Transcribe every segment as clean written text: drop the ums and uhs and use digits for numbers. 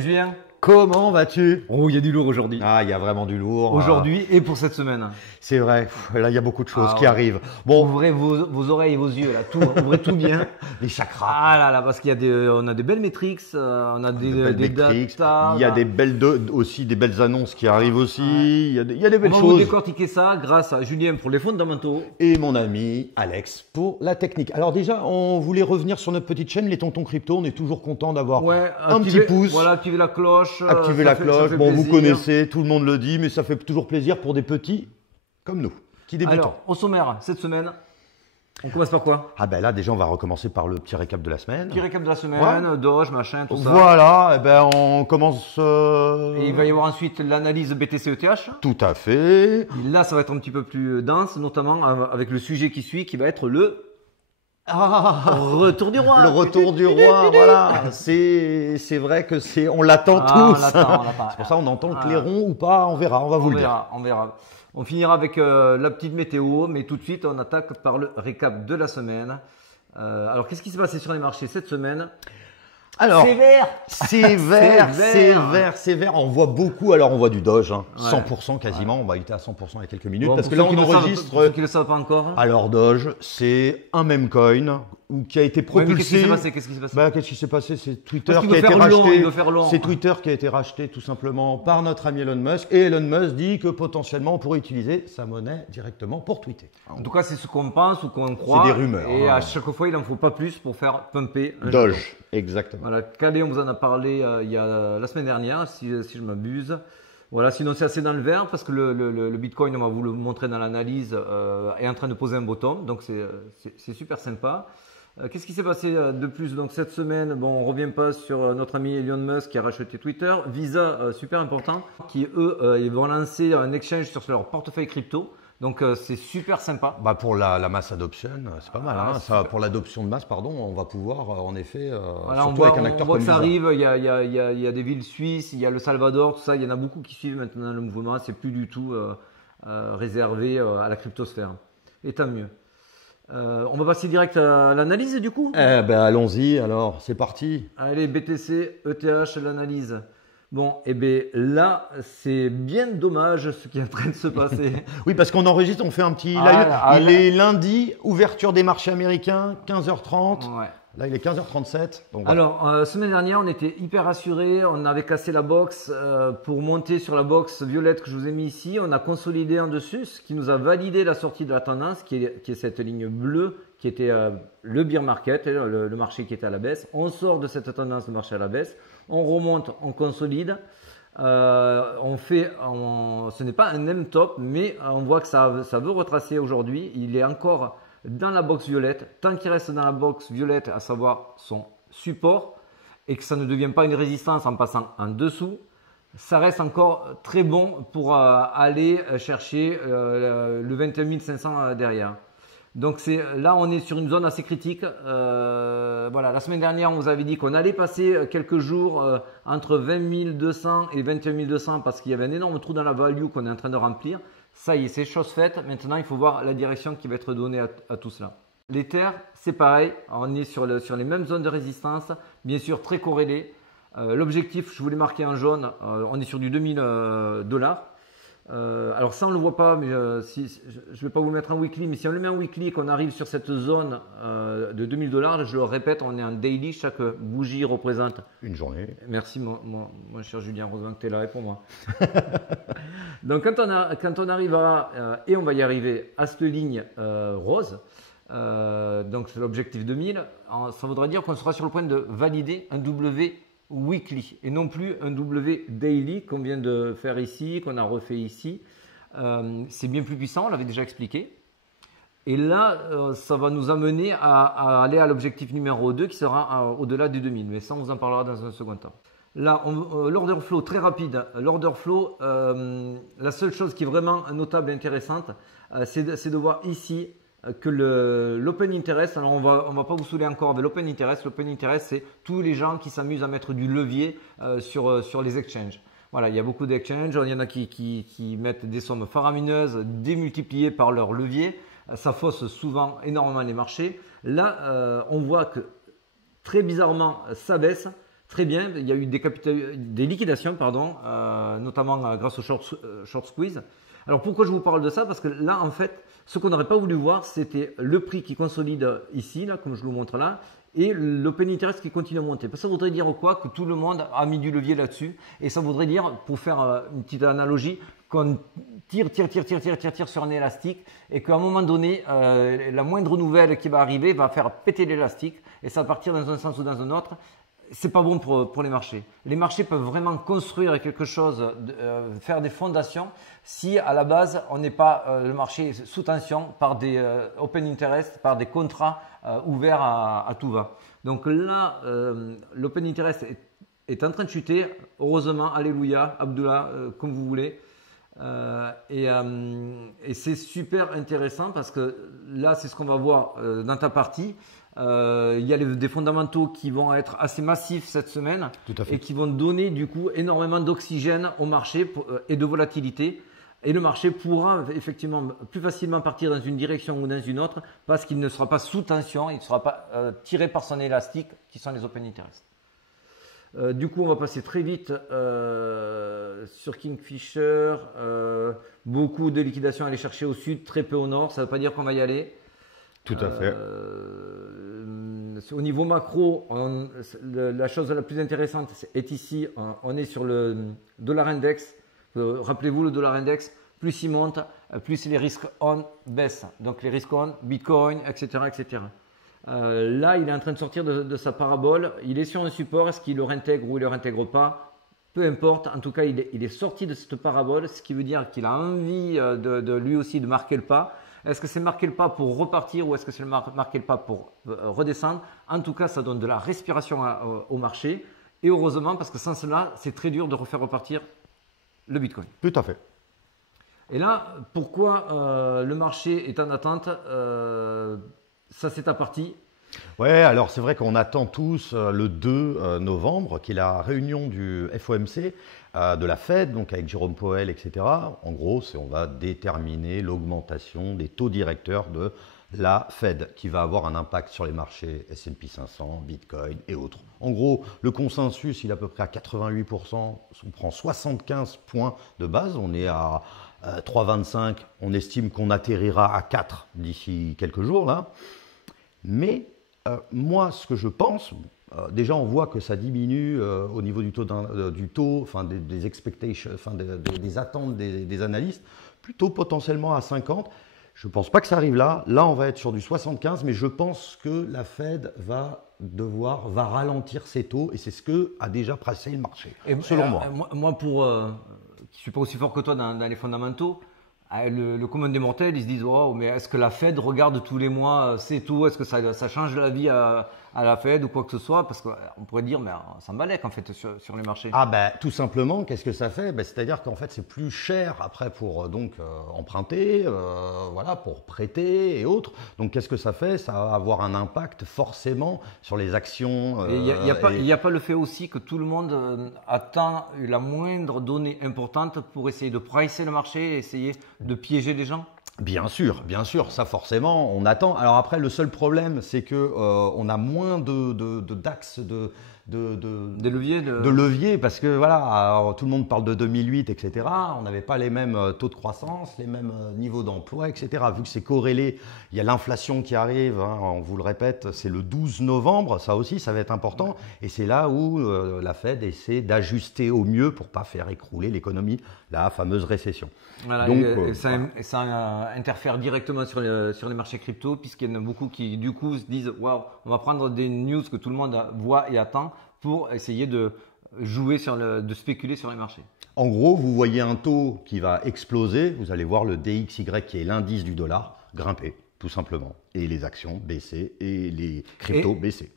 Julien, Comment vas-tu? oh, il y a du lourd aujourd'hui. Ah, il y a vraiment du lourd. Aujourd'hui et pour cette semaine. C'est vrai, là, il y a beaucoup de choses qui Ouais. arrivent. Bon, Ouvrez vos oreilles et vos yeux, là, tout, ouvrez tout bien. les chakras, Ah là là, parce qu'il y a on a des belles métriques, on a de des belles métriques. data. Il y a des belles aussi des belles annonces qui arrivent aussi. Il y a des On belles va vous choses. décortiquer ça grâce à Julien pour les fondamentaux. Et mon ami Alex pour la technique. Alors déjà, on voulait revenir sur notre petite chaîne, les Tontons Crypto. On est toujours content d'avoir Ouais, un petit pouce. Voilà, activez la cloche. Activez ça la fait cloche. Bon, vous plaisir. connaissez, tout le monde le dit, mais ça fait toujours plaisir pour des petits comme nous, qui débutons. Alors, au sommaire, cette semaine, on commence par quoi? Ah ben là, déjà, on va recommencer par le petit récap de la semaine. Petit récap de la semaine, Doge, machin, tout ça. Voilà, eh ben on commence. Et il va y avoir ensuite l'analyse BTC-ETH. Tout à fait. Et là, ça va être un petit peu plus dense, notamment avec le sujet qui suit, qui va être le retour du roi. Le retour du roi, voilà. C'est vrai que on l'attend tous. On l'attend. C'est pour ça qu'on entend le clairon ou pas, on verra, on va vous le dire. On verra. On finira avec la petite météo, mais tout de suite, on attaque par le récap de la semaine. Alors, qu'est-ce qui s'est passé sur les marchés cette semaine? Alors, c'est vert. C'est vert. On voit beaucoup. Alors, on voit du Doge, hein, Ouais. 100% quasiment. On va être à 100% il y a quelques minutes. Bon, parce pour que là, ceux qui on le savent- enregistre. pour ceux qui ne le savent pas encore. Alors, Doge, c'est un meme coin ou qui a été Ouais, mais propulsé. qu'est-ce qui s'est passé? Bah, qu'est-ce qui s'est passé? C'est Twitter Parce qu'il qui a veut été faire long, racheté. il veut faire long. C'est Twitter qui a été racheté tout simplement par notre ami Elon Musk. Et Elon Musk dit que potentiellement on pourrait utiliser sa monnaie directement pour tweeter. En tout cas, c'est ce qu'on pense ou qu'on croit. des rumeurs, Et hein. à chaque fois, il n'en faut pas plus pour faire pumper un jeton. Doge, exactement. Voilà, Calais, on vous en a parlé il y a la semaine dernière, si je m'abuse. Voilà, sinon c'est assez dans le vert parce que le Bitcoin, on va vous le montrer dans l'analyse, est en train de poser un bottom, donc c'est super sympa. Qu'est-ce qui s'est passé de plus donc cette semaine? Bon, on revient pas sur notre ami Elon Musk qui a racheté Twitter. Visa, super important, qui eux, ils vont lancer un exchange sur leur portefeuille crypto. Donc c'est super sympa. Bah pour la mass adoption, c'est pas mal. Ah, Hein. super. Ça, pour l'adoption de masse, pardon, on va pouvoir en effet, Voilà, surtout avec un acteur on voit comme que ça Visa. arrive, il y a des villes suisses, il y a le Salvador, tout ça, il y en a beaucoup qui suivent maintenant le mouvement, c'est plus du tout réservé à la cryptosphère. Et tant mieux. On va passer direct à l'analyse du coup. Eh ben allons-y. Alors, c'est parti. Allez, BTC, ETH, l'analyse. Bon, et bien là, c'est bien dommage ce qui est en train de se passer. Oui, parce qu'on enregistre, on fait un petit Ah, live. là, Il là. est lundi, ouverture des marchés américains, 15h30. Ouais. Là, il est 15h37. Donc, voilà. Alors, semaine dernière, on était hyper rassurés. On avait cassé la box pour monter sur la box violette que je vous ai mis ici. On a consolidé en dessus, ce qui nous a validé la sortie de la tendance, qui est cette ligne bleue, qui était le bear market, le marché qui était à la baisse. On sort de cette tendance de marché à la baisse. On remonte, on consolide. Ce n'est pas un M-top, mais on voit que ça veut retracer aujourd'hui. Il est encore dans la box violette. Tant qu'il reste dans la box violette, à savoir son support, et que ça ne devient pas une résistance en passant en dessous, ça reste encore très bon pour aller chercher le 21 500 derrière. Donc là, on est sur une zone assez critique. Voilà, la semaine dernière, on vous avait dit qu'on allait passer quelques jours entre 20 200 et 21 200 parce qu'il y avait un énorme trou dans la value qu'on est en train de remplir. Ça y est, c'est chose faite. Maintenant, il faut voir la direction qui va être donnée à tout cela. L'Ether, c'est pareil. On est sur les mêmes zones de résistance, bien sûr très corrélées. L'objectif, je vous l'ai marqué en jaune, on est sur du 2000 $. Alors ça on ne le voit pas, mais je ne vais pas vous le mettre en weekly, mais si on le met en weekly et qu'on arrive sur cette zone de 2000 $, je le répète, on est en daily, chaque bougie représente une journée. Merci mon cher Julien, heureusement que tu es là pour moi. Donc quand on arrivera, et on va y arriver à cette ligne rose, donc c'est l'objectif 2000, ça voudra dire qu'on sera sur le point de valider un W weekly et non plus un W daily qu'on vient de faire ici, qu'on a refait ici. C'est bien plus puissant, on l'avait déjà expliqué. Et là, ça va nous amener à aller à l'objectif numéro 2 qui sera au-delà des 2000. Mais ça, on vous en parlera dans un second temps. Là, l'order flow, très rapide. L'order flow, la seule chose qui est vraiment notable et intéressante, c'est de voir ici que l'open interest, alors on va pas vous saouler encore avec l'open interest. L'open interest, c'est tous les gens qui s'amusent à mettre du levier sur les exchanges. Voilà, il y a beaucoup d'exchanges, il y en a qui mettent des sommes faramineuses démultipliées par leur levier. Ça fausse souvent énormément les marchés. Là, on voit que très bizarrement, ça baisse. très bien. Il y a eu des liquidations, pardon, notamment grâce au short squeeze. Alors pourquoi je vous parle de ça? Parce que là, en fait, ce qu'on n'aurait pas voulu voir, c'était le prix qui consolide ici, là, comme je vous montre là, et l'open interest qui continue à monter. Ça voudrait dire quoi? Que tout le monde a mis du levier là-dessus. Et ça voudrait dire, pour faire une petite analogie, qu'on tire sur un élastique et qu'à un moment donné, la moindre nouvelle qui va arriver va faire péter l'élastique et ça va partir dans un sens ou dans un autre. C'est pas bon pour les marchés. Les marchés peuvent vraiment construire quelque chose, faire des fondations si à la base on n'est pas le marché sous tension par des open interest, par des contrats ouverts à tout va. Donc là, l'open interest est en train de chuter. Heureusement, alléluia, Abdullah, comme vous voulez. Et c'est super intéressant parce que là, c'est ce qu'on va voir dans ta partie. Il y a des fondamentaux qui vont être assez massifs cette semaine et qui vont donner du coup énormément d'oxygène au marché et de volatilité. Et le marché pourra effectivement plus facilement partir dans une direction ou dans une autre parce qu'il ne sera pas sous tension, il ne sera pas tiré par son élastique qui sont les open interest. Du coup, on va passer très vite sur Kingfisher. Beaucoup de liquidations à aller chercher au sud, très peu au nord. Ça ne veut pas dire qu'on va y aller. Tout à fait. Au niveau macro, la chose la plus intéressante est ici. On est sur le dollar index. Rappelez-vous, le dollar index, plus il monte, plus les risques on baissent. Donc les risques on, Bitcoin, etc. etc. Là, il est en train de sortir de sa parabole. Il est sur un support. Est-ce qu'il le réintègre ou il ne le réintègre pas? Peu importe. En tout cas, il est sorti de cette parabole, ce qui veut dire qu'il a envie de lui aussi de marquer le pas. Est-ce que c'est marquer le pas pour repartir ou est-ce que c'est marquer le pas pour redescendre? En tout cas, ça donne de la respiration au marché. Et heureusement, parce que sans cela, c'est très dur de refaire repartir le Bitcoin. Tout à fait. Et là, pourquoi le marché est en attente? Ça, c'est ta partie. Ouais, alors c'est vrai qu'on attend tous le 2 novembre, qui est la réunion du FOMC, de la Fed, donc avec Jérôme Powell, etc. En gros, on va déterminer l'augmentation des taux directeurs de la Fed, qui va avoir un impact sur les marchés S&P 500, Bitcoin et autres. En gros, le consensus, il est à peu près à 88%. On prend 75 points de base. On est à 3,25. On estime qu'on atterrira à 4 d'ici quelques jours, là. Mais moi, ce que je pense, déjà on voit que ça diminue au niveau du taux, enfin des expectations, enfin des attentes des analystes, plutôt potentiellement à 50. Je ne pense pas que ça arrive là. Là, on va être sur du 75, mais je pense que la Fed va ralentir ses taux, et c'est ce que a déjà pressé le marché, selon moi. Moi, qui ne suis pas aussi fort que toi dans les fondamentaux, le commun des mortels, ils se disent oh, mais est-ce que la Fed regarde tous les mois ces taux? Est-ce que ça change la vie à la Fed ou quoi que ce soit? Parce qu'on pourrait dire, mais ça m'alèque en fait sur les marchés. Ah ben tout simplement, qu'est-ce que ça fait? C'est-à-dire qu'en fait c'est plus cher après pour emprunter, voilà, pour prêter et autres. Donc qu'est-ce que ça fait? Ça va avoir un impact forcément sur les actions. Il n'y a pas le fait aussi que tout le monde attend la moindre donnée importante pour essayer de pricer le marché, essayer de piéger les gens? Bien sûr, ça forcément, on attend. Alors après, le seul problème, c'est que on a moins d'axes de levier, parce que voilà, alors, tout le monde parle de 2008, etc. On n'avait pas les mêmes taux de croissance, les mêmes niveaux d'emploi, etc. Vu que c'est corrélé, il y a l'inflation qui arrive, hein, on vous le répète, c'est le 12 novembre, ça aussi, ça va être important. Et c'est là où la Fed essaie d'ajuster au mieux pour ne pas faire écrouler l'économie, la fameuse récession. Voilà, donc, ça interfère directement sur les marchés crypto, puisqu'il y en a beaucoup qui du coup se disent waouh, on va prendre des news que tout le monde voit et attend pour essayer de jouer de spéculer sur les marchés. En gros, vous voyez un taux qui va exploser, vous allez voir le DXY qui est l'indice du dollar grimper, tout simplement, et les actions baisser et les cryptos baisser.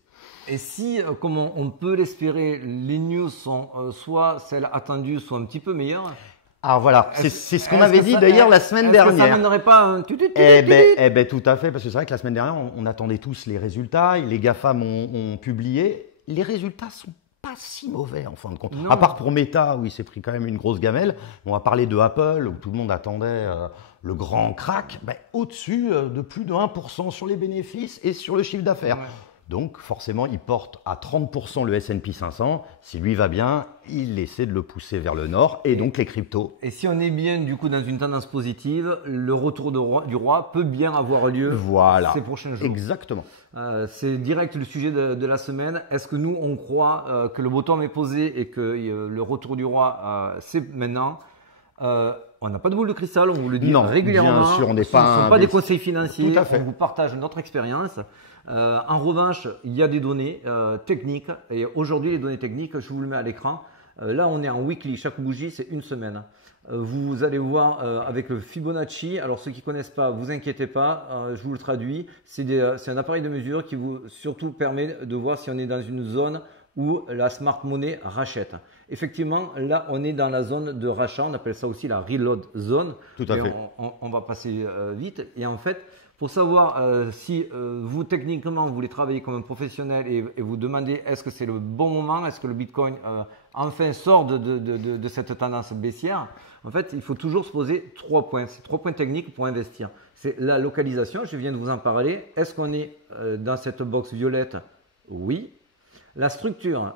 Et si, comme on peut l'espérer, les news sont soit celles attendues, soit un petit peu meilleures. Alors voilà, c'est ce qu'on avait dit d'ailleurs la semaine dernière. Ça n'amènerait pas un Eh ben tout à fait, parce que c'est vrai que la semaine dernière, on attendait tous les résultats, les GAFAM ont publié. Les résultats sont pas si mauvais en fin de compte. Non. À part pour Meta, où il s'est pris quand même une grosse gamelle. On va parler de Apple, où tout le monde attendait le grand crack, au-dessus de plus de 1% sur les bénéfices et sur le chiffre d'affaires. Ouais. Donc forcément, il porte à 30% le S&P 500. Si lui va bien, il essaie de le pousser vers le nord et donc les cryptos. Et si on est bien du coup dans une tendance positive, le retour du roi peut bien avoir lieu ces prochains jours. Exactement. C'est direct le sujet de la semaine. Est-ce que nous, on croit que le bottom est posé et que le retour du roi, c'est maintenant? On n'a pas de boule de cristal, on vous le dit régulièrement. Bien sûr, on n'est Ce ne sont pas des conseils financiers, Tout à fait. on vous partage notre expérience. En revanche, il y a des données techniques et aujourd'hui, les données techniques, je vous le mets à l'écran. Là, on est en weekly, chaque bougie, c'est une semaine. Vous allez voir avec le Fibonacci, alors ceux qui ne connaissent pas, vous inquiétez pas, je vous le traduis. C'est un appareil de mesure qui vous surtout permet de voir si on est dans une zone où la smart money rachète. Effectivement, là, on est dans la zone de rachat, on appelle ça aussi la reload zone. Tout à fait. On va passer vite. Et en fait, pour savoir si vous, techniquement, vous voulez travailler comme un professionnel et vous demandez est-ce que c'est le bon moment, est-ce que le Bitcoin enfin sort de cette tendance baissière, en fait, il faut toujours se poser 3 points. C'est 3 points techniques pour investir. C'est la localisation, je viens de vous en parler. Est-ce qu'on est dans cette box violette? Oui. La structure,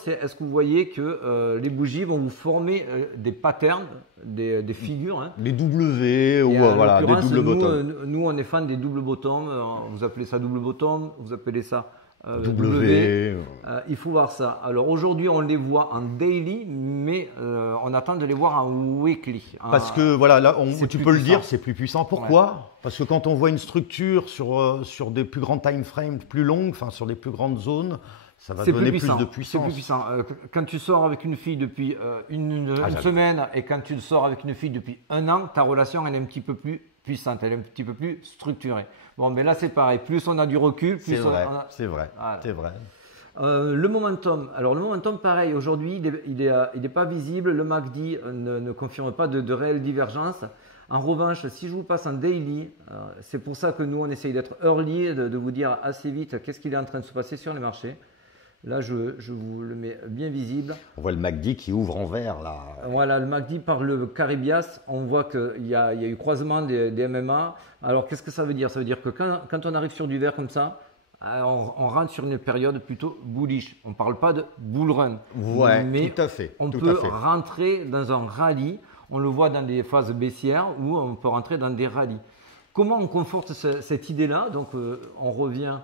c'est est-ce que vous voyez que les bougies vont vous former des patterns, des figures. Hein. Les W ou voilà, des doubles bottoms. Nous, on est fan des doubles bottoms. Vous appelez ça double bottom, vous appelez ça W. Il faut voir ça. Alors aujourd'hui, on les voit en daily, mais on attend de les voir en weekly. Parce que voilà, là, tu peux le dire, c'est plus puissant. Pourquoi? Parce que quand on voit une structure sur des plus grands time frames plus longues, enfin sur des plus grandes zones, ça va donner plus de puissance. C'est plus puissant. Quand tu sors avec une fille depuis une semaine et quand tu sors avec une fille depuis un an, ta relation elle est un petit peu plus puissante, elle est un petit peu plus structurée. Bon, mais là c'est pareil. Plus on a du recul, plus c'est vrai. Le momentum. Alors le momentum, pareil. Aujourd'hui, il est pas visible. Le MACD ne confirme pas de réelle divergence. En revanche, si je vous passe en daily, c'est pour ça que nous on essaye d'être early, de vous dire assez vite qu'est-ce qu'il est en train de se passer sur les marchés. Là, je vous le mets bien visible. On voit le MACD qui ouvre en vert là. Voilà, le MACD par le Caribias, on voit qu'il y a eu croisement des MMA. Alors, qu'est-ce que ça veut dire? Ça veut dire que quand on arrive sur du vert comme ça, on rentre sur une période plutôt bullish. On ne parle pas de bull run. Ouais, mais tout à fait. On peut rentrer dans un rallye. On le voit dans des phases baissières ou on peut rentrer dans des rallyes. Comment on conforte cette idée-là? Donc, on revient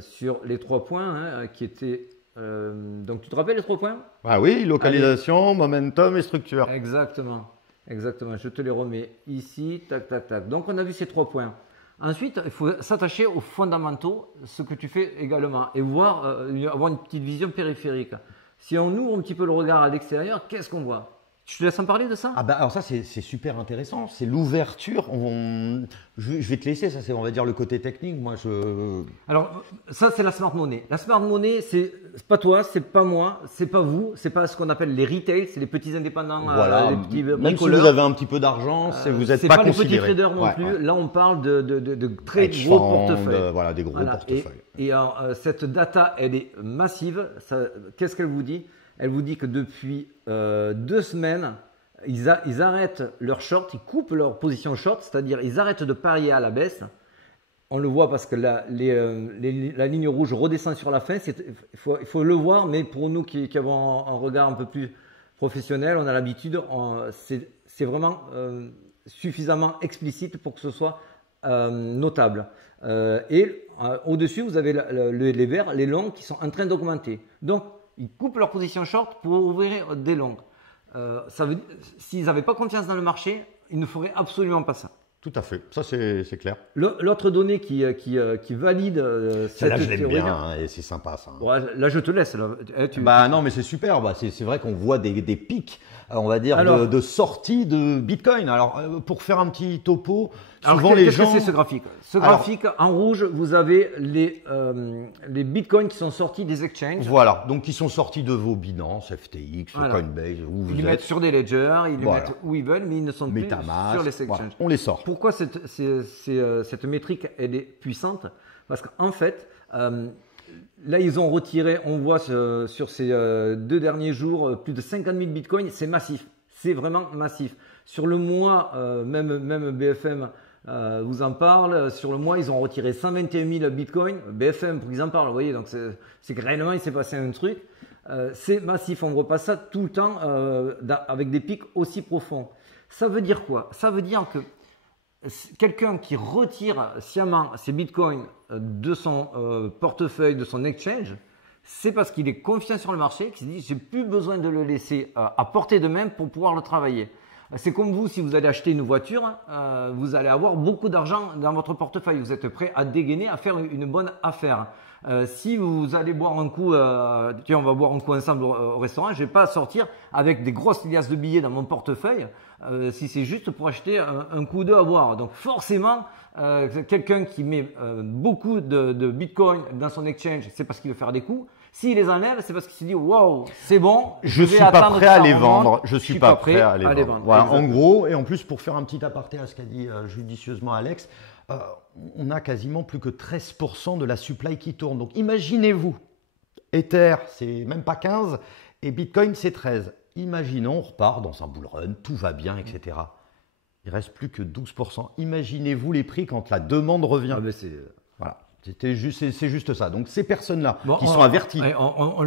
sur les 3 points qui étaient. Donc, tu te rappelles les 3 points? Ah oui, localisation, momentum et structure. Exactement. Je te les remets ici. Tac, tac, tac. Donc, on a vu ces 3 points. Ensuite, il faut s'attacher aux fondamentaux, ce que tu fais également, et voir, avoir une petite vision périphérique. Si on ouvre un petit peu le regard à l'extérieur, qu'est-ce qu'on voit? Tu te laisses en parler de ça? Ah bah alors ça c'est super intéressant, c'est l'ouverture. Je vais te laisser, ça c'est on va dire le côté technique. Alors ça c'est la smart money. La smart money c'est pas toi, c'est pas moi, c'est pas vous, c'est pas ce qu'on appelle les retail, c'est les petits indépendants, voilà. Les petits même si vous avez un petit peu d'argent, vous n'êtes pas considéré. C'est pas les petits traders non plus. Là on parle de très gros portefeuilles. Voilà, des gros portefeuilles. Et cette data elle est massive. Qu'est-ce qu'elle vous dit? Elle vous dit que depuis 2 semaines, ils arrêtent leur short, ils coupent leur position short, c'est-à-dire ils arrêtent de parier à la baisse. On le voit parce que la ligne rouge redescend sur la fin. Il faut le voir, mais pour nous qui avons un regard un peu plus professionnel, on a l'habitude, c'est vraiment suffisamment explicite pour que ce soit notable. Et au-dessus, vous avez les verts, les longs qui sont en train d'augmenter. Donc, ils coupent leur position short pour ouvrir des longues. S'ils n'avaient pas confiance dans le marché, ils ne feraient absolument pas ça. Tout à fait, ça c'est clair. L'autre donnée qui valide cette là, je l'aime théorie, bien, et c'est sympa ça. Ouais, là, je te laisse. Non, mais c'est super. C'est vrai qu'on voit des pics, on va dire, de sortie de Bitcoin. Alors, pour faire un petit topo, souvent les gens… Qu'est-ce que c'est ce graphique? Ce graphique, en rouge, vous avez les Bitcoins qui sont sortis des exchanges. Voilà, donc qui sont sortis de vos Binance, FTX, Coinbase, où vous êtes. Ils les mettent sur des ledgers, ils les mettent où ils veulent, mais ils ne sont plus sur les exchanges. Voilà, on les sort. Pourquoi cette métrique, elle est puissante? Parce qu'en fait… là, ils ont retiré, on voit sur ces 2 derniers jours, plus de 50 000 bitcoins. C'est massif. C'est vraiment massif. Sur le mois, même BFM vous en parle. Sur le mois, ils ont retiré 121 000 bitcoins. BFM, pour qu'ils en parlent, vous voyez. Donc, c'est que réellement, il s'est passé un truc. C'est massif. On ne voit pas ça tout le temps avec des pics aussi profonds. Ça veut dire quoi? Ça veut dire que quelqu'un qui retire sciemment ses bitcoins de son portefeuille, de son exchange, c'est parce qu'il est confiant sur le marché, qu'il se dit j'ai plus besoin de le laisser à portée de main pour pouvoir le travailler. C'est comme vous, si vous allez acheter une voiture, vous allez avoir beaucoup d'argent dans votre portefeuille. Vous êtes prêt à dégainer, à faire une bonne affaire. Si vous allez boire un coup, tiens, on va boire un coup ensemble au restaurant, je ne vais pas sortir avec des grosses liasses de billets dans mon portefeuille si c'est juste pour acheter un coup d'eau à boire. Donc forcément, quelqu'un qui met beaucoup de bitcoin dans son exchange, c'est parce qu'il veut faire des coups. S'il les enlève, c'est parce qu'il se dit waouh, c'est bon. Je suis pas prêt à les vendre. Je suis pas prêt à les vendre. Voilà, en gros, et en plus pour faire un petit aparté à ce qu'a dit judicieusement Alex, on a quasiment plus que 13% de la supply qui tourne. Donc imaginez-vous, Ether c'est même pas 15 et Bitcoin c'est 13. Imaginons, on repart dans un bull run, tout va bien, etc. Il reste plus que 12%. Imaginez-vous les prix quand la demande revient. Ah, voilà. C'est juste ça. Donc ces personnes-là qui sont averties. On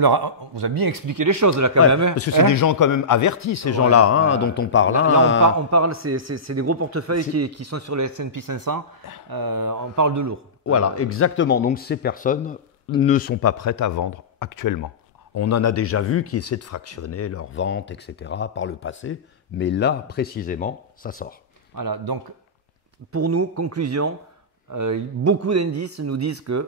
vous a bien expliqué les choses là quand même. Parce que c'est des gens quand même avertis, ces gens-là dont on parle. Là, on parle, c'est des gros portefeuilles qui sont sur le S&P 500. On parle de lourd. Voilà, exactement. Donc ces personnes ne sont pas prêtes à vendre actuellement. On en a déjà vu qui essaient de fractionner leurs ventes, etc. par le passé. Mais là, précisément, ça sort. Voilà, donc pour nous, conclusion. Beaucoup d'indices nous disent que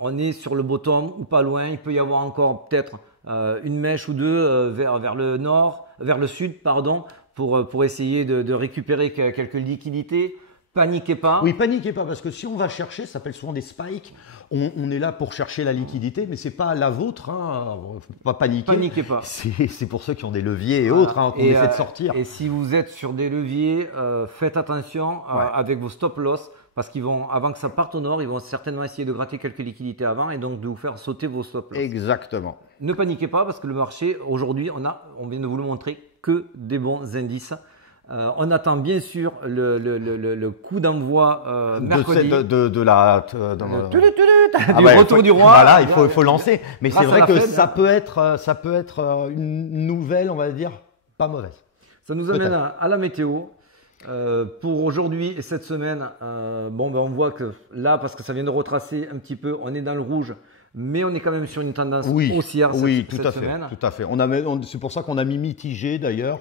on est sur le bottom ou pas loin. Il peut y avoir encore peut-être une mèche ou deux vers le nord, vers le sud, pardon, pour essayer de récupérer quelques liquidités. Paniquez pas. Oui, paniquez pas, parce que si on va chercher, ça s'appelle souvent des spikes. On est là pour chercher la liquidité, mais c'est pas la vôtre. Faut pas paniquer. Paniquez pas. C'est pour ceux qui ont des leviers et autres qu'on essaie de sortir. Et si vous êtes sur des leviers, faites attention avec vos stop loss. Parce qu'ils vont, avant que ça parte au nord, ils vont certainement essayer de gratter quelques liquidités avant et donc de vous faire sauter vos stop loss. Exactement. Ne paniquez pas parce que le marché, aujourd'hui, on vient de vous le montrer, que des bons indices. On attend bien sûr le coup d'envoi mercredi. Du retour du roi. Voilà, il faut lancer. Mais c'est vrai que ça peut être une nouvelle, on va dire, pas mauvaise. Ça nous amène à la météo. Pour aujourd'hui et cette semaine, on voit que là, parce que ça vient de retracer un petit peu, on est dans le rouge, mais on est quand même sur une tendance haussière cette semaine. Tout à fait. C'est pour ça qu'on a mis mitigé d'ailleurs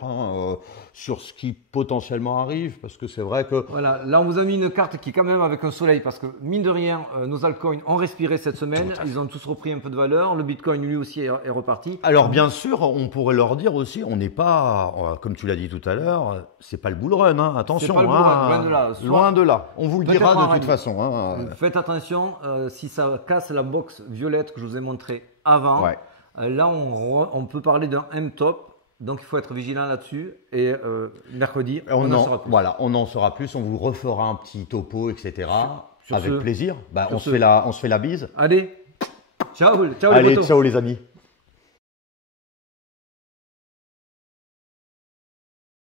sur ce qui potentiellement arrive, parce que c'est vrai que… Voilà, là on vous a mis une carte qui est quand même avec un soleil, parce que mine de rien, nos altcoins ont respiré cette semaine, ils ont tous repris un peu de valeur, le Bitcoin lui aussi est reparti. Alors bien sûr, on pourrait leur dire aussi, on n'est pas, comme tu l'as dit tout à l'heure, c'est pas le bull run, attention. C'est pas le bull run, loin de là. Loin de là, on vous le dira de toute façon. Faites attention, si ça casse la box violette que je vous ai montré avant, là on peut parler d'un M-top. Donc il faut être vigilant là-dessus et mercredi on en saura plus. Voilà, on en saura plus, on vous refera un petit topo, etc. Avec plaisir. On se fait la bise. Allez, ciao les potos. Ciao les amis.